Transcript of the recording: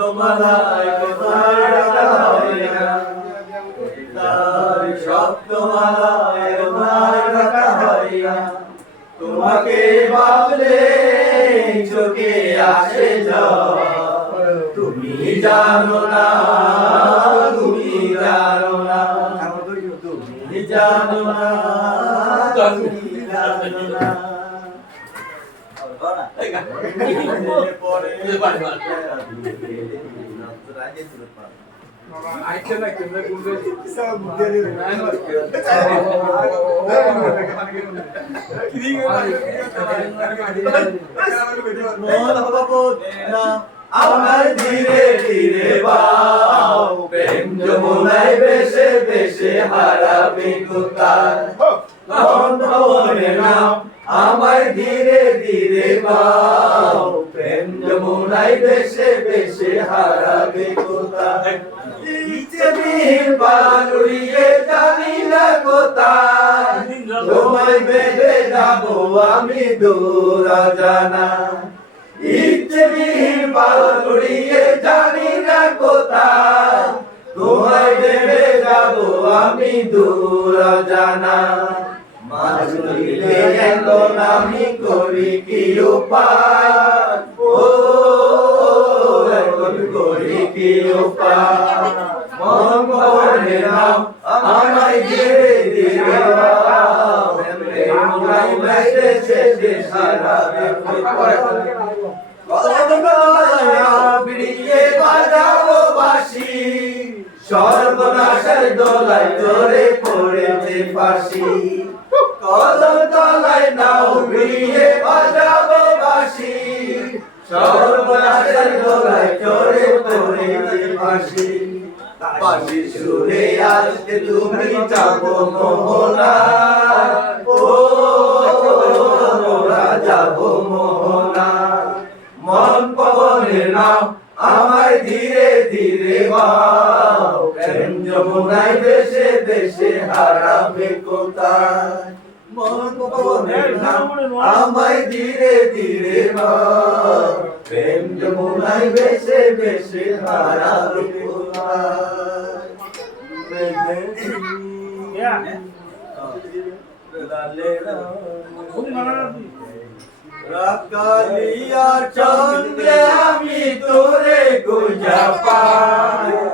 শব্দমালায় কোথায় রাখা হয় না তার শব্দমালায় কোথায় তোমাকে ভাবলে চোখে আসে তুমি জানো না, তুমি জানো না। তুমি জানো না, তুমি জানো না। আমার ধীরে ধীরে বেশে বেশে আমার ধীরে ধীরে বাও প্রেম যমুনায় বেশে বেশে হারাবে কোথায়? জানি না কোথায়। তোমায় বেঁধে যাব আমি দূর জানা ইচ্ছে পালুড়িয়ে জানি না কোথায়। তোমায় বেঁধে যাব আমি দূর জানা এখন আমি করি কি উপায় ও এখন করি মন করে নাও আমায় ধীরে ধীরে বিড়িয়ে বাজাবো বাসি সর্বনাশের দোলায় তোরে পড়েছে ফাঁসি। কদম তলায় নাও বিড়িয়ে বাজাবো বাসি সর্বনাশের দোলায় তোরে পড়েছে ফাঁসি বাসি সুরে আজকে তুমি যাব মোহনা। ও মোরা যাব মোহনা। মন পবনের নাম আমার ধীরে ধীরে বাও। যমুনায় বেশে বেশে হারাবে কোথায়? আমায় ধীরে ধীরে প্রেম যমুনায় বেশে বেশে হারাবে কোথায়? রাকালিয়া চন্দ্রে আমি তোরে গুজা পাই।